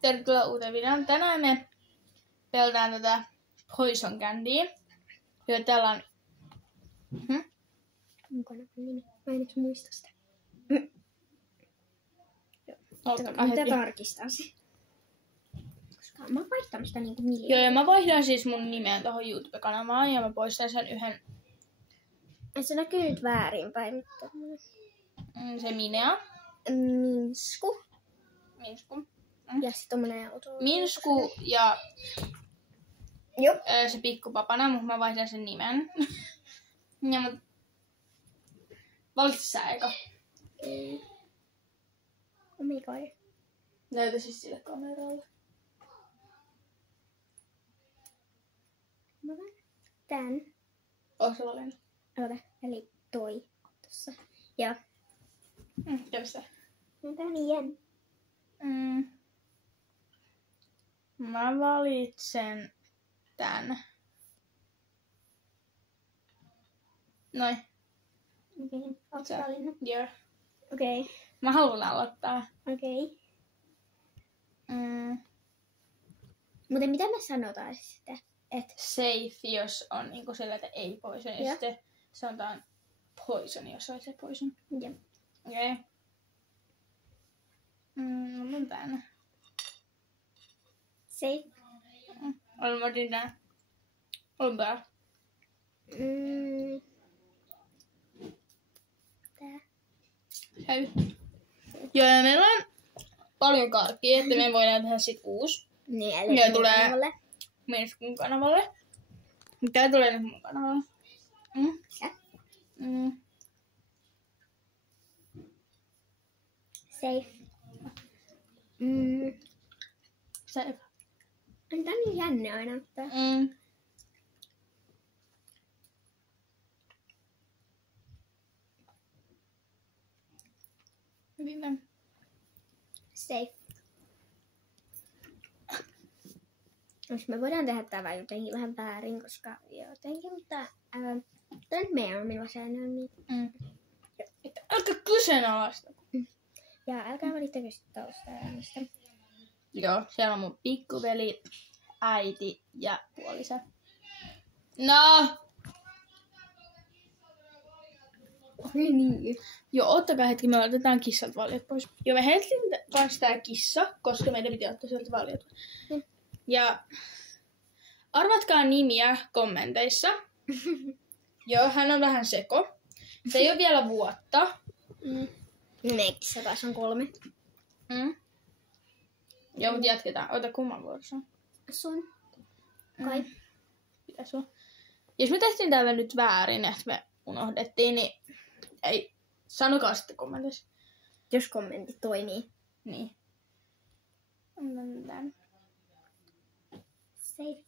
Tervetuloa uuteen videoon. Tänään me pelataan tätä Poison Candyä. Ja täällä on... Mukana nimi. Mä en nyt muista sitä. Mitä tarkistaa se? Koska mä oon vaihtanut sitä niinku miljoona. Joo, ja mä vaihdan siis mun nimeä tohon YouTube-kanavaan ja mä poistan sen yhden... Se näkyy nyt väärinpäin. Se Minea. Minsku. Minsku. Ja sit tommonen auto. Minsku ja... Joo. Se pikkupapana, mutta mä vaihdan sen nimen. Ja mä... Valitsi sä eka. Oh my god. Näytä siis sille kameralle. Mä vaihdan tän. Oot sä valinnut? Ota, eli toi tossa. Ja Käy se. tän Jen. Mä valitsen tän. Noin. Okei. Oot sä valinnut? Joo. Okei. Mä haluan aloittaa. Okei. Mutta mitä me sanotaan sitten? Safe, jos on niinku sillä, että ei poison. Ja sitten sanotaan poison, jos on se poison. Joo. Okei. Mulla on tän. Safe. Mä otin tän. On tää. Tää. Käy. Joo, ja meillä on paljon karkkia, että me voidaan tehdä sit uusi. Niin, eli Ja tulee Minskun kanavalle. Tää tulee nyt mun kanavalle. Safe. Safe. Tää on niin jännä aina, mutta... Hyvin. Safe. Jos me voidaan tehdä tää vaan jotenkin vähän väärin, koska jotenkin, mutta... Tää nyt meidän omilla säännöillä, niin... Älkää kyseenalaista. Ja älkää valittako sit taustaäänestä. Joo, siellä on mun pikkuveli, äiti ja puolisä. No! Niin. Joo, ottakaa hetki, me otetaan kissat valjot pois. Joo, me heitettiin kans tää kissa, koska meidän piti ottaa sieltä valjot. Ja arvatkaa nimiä kommenteissa. Joo, hän on vähän seko. Se ei ole vielä vuotta. Meikkissä taas on 3. Joo, mutta jatketaan. Ota kumman vuorossa. Sun. Kai. Pitäis olla. Jos me tehtiin täällä nyt väärin, että me unohdettiin, niin ei. Sanokaa sitten kommenteissa. Jos kommentti toimii. Niin. Tän. Safe.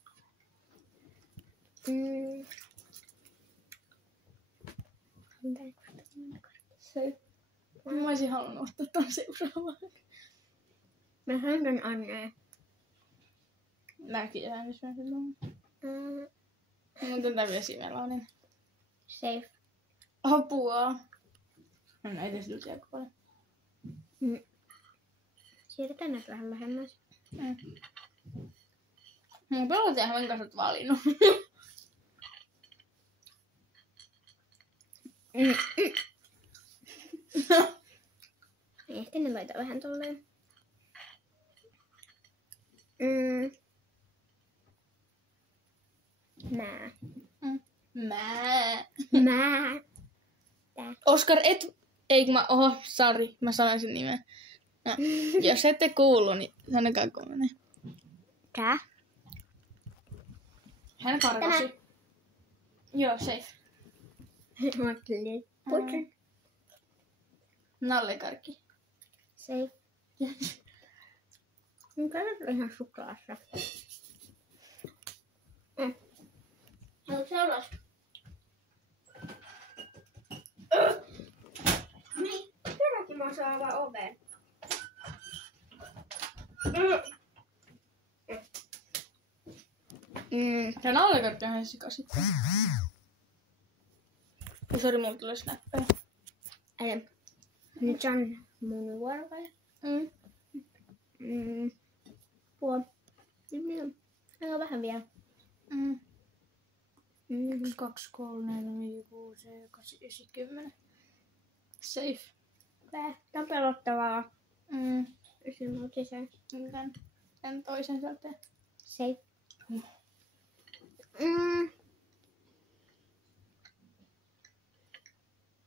Safe. Mä olisin halunnut ottaa ton seuraavan. Mä sain tän Anneen. Mäkin äänis mä silloin. Mutta tää vesimelonin. Safe. Apua. No ei tässä nyt aika paljon. Siirretään näitä vähän lähemmäs. Mun pelotin ihan kanssa oot valinnut. Ehkä ne laita vähän tolleen. Mä. Tää. Oskar, sorry, mä sanoin sen nimen. No, jos ette kuulu, niin sanokaa kommentti. Tää. Hän karkasi. Joo, safe. Mä ajattelin, poison. Nallekarkki. Safe. Mikä on ihan suklaassa? Haluatko sä ulos? Niin, kerrankin mä saan avaa oven. Ja nallekarkki on ihan sikasittain. Sori, mulla tulee snappeja. Nyt on mun vuoro vai? on vähän vielä. 1, 2, 3, 4, 5, 6, 7, 8, 9, 10. Safe. Tää on pelottavaa. Miten sen toisen sieltä? Safe.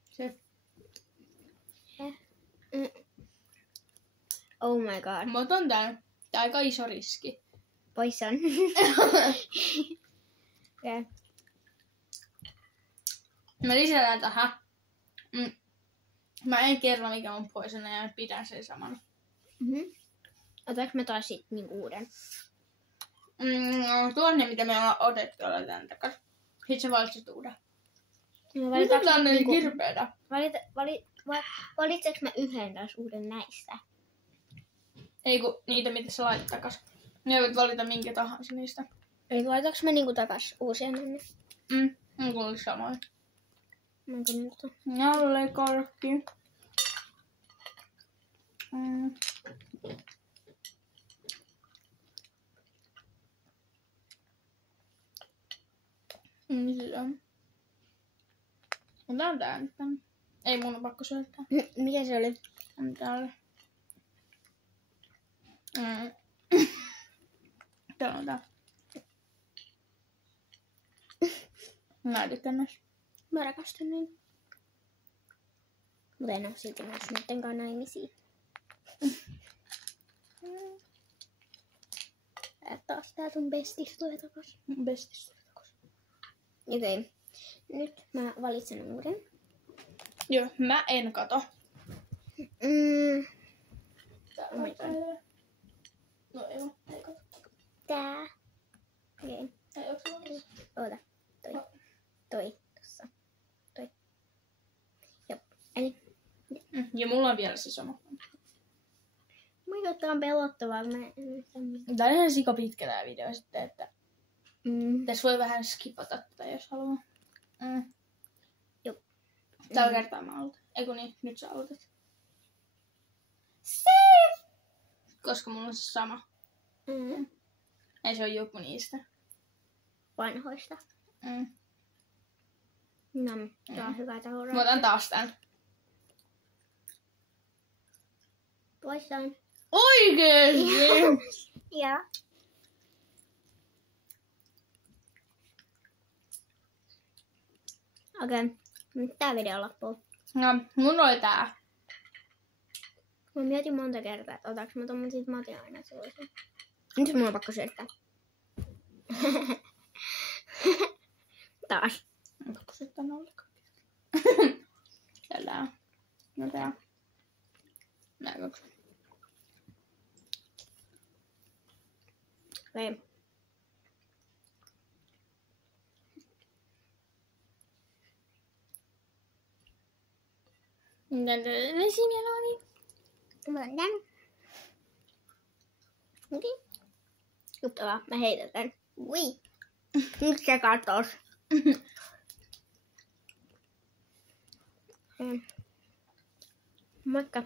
Safe. Oh my god. Mä otan tän. Tää on aika iso riski. Poison. Okay. Mä lisätään tähän. Mä en kerro mikä on poison ja pidän sen samana. Otaks mä taas sit niinku uuden? Tuonne mitä me ollaan otettu, aletaan takas. Sitten sä valitset uuden. Mitä tää on niin kirpeetä? Valitseks mä yhden taas uuden näistä? Ei kun niitä mitä sä laitat takas. Ne voit valita minkä tahansa niistä. Eli laitaks mä niinku takas uusia tänne? On kuullut samoin. Onko nyt? Jalle karkki. Otan tää nyt tänne. Ei mun on pakko syöttää. Mikä se oli? On täällä. Täällä on tää. Mä tykkään näistä. Mä rakastan niin. Mutta en oo silti myös näittenkaan naimisiin. Taas tää sun bestis tulee takas. Bestis tulee takas. Okei. Nyt mä valitsen uuden. Joo, mä en kato. Tää on mitään. No ei oo, ei kato. Tää. Okei. Ei oo se. Oota. Toi. Tossa. Toi. Joo. Eli. Ja mulla on vielä se sama. Moi, tää on pelottavaa. Tää on ihan sika pitkä tää video sitten, että tässä voi vähän skipata tätä, jos haluaa. Joo. Tällä kertaa mä aloitan. Eiku niin, nyt sä aloitat. Save! Koska mulla on se sama. Ei se on joku niistä. Vanhoista. Tää on hyvä tauraa. Mä otan taas tän. Poistaan. Oikeesti! Joo. Okei. Nyt tää video loppuu. No, mun oli tää. Mä mietin monta kertaa, että otaks mä tommosen, sit mä otin aina sellaisen. Nyt mulla on pakko syöttää. Taas. En pakko syöttää ollenkaan. Täällä on. No tää. Nää kaksi. Okei. Vesimieloni. Mä otan tän. Okei. Juttavaa, mä heitän tän. Ui. Nyt se katos. Moikka.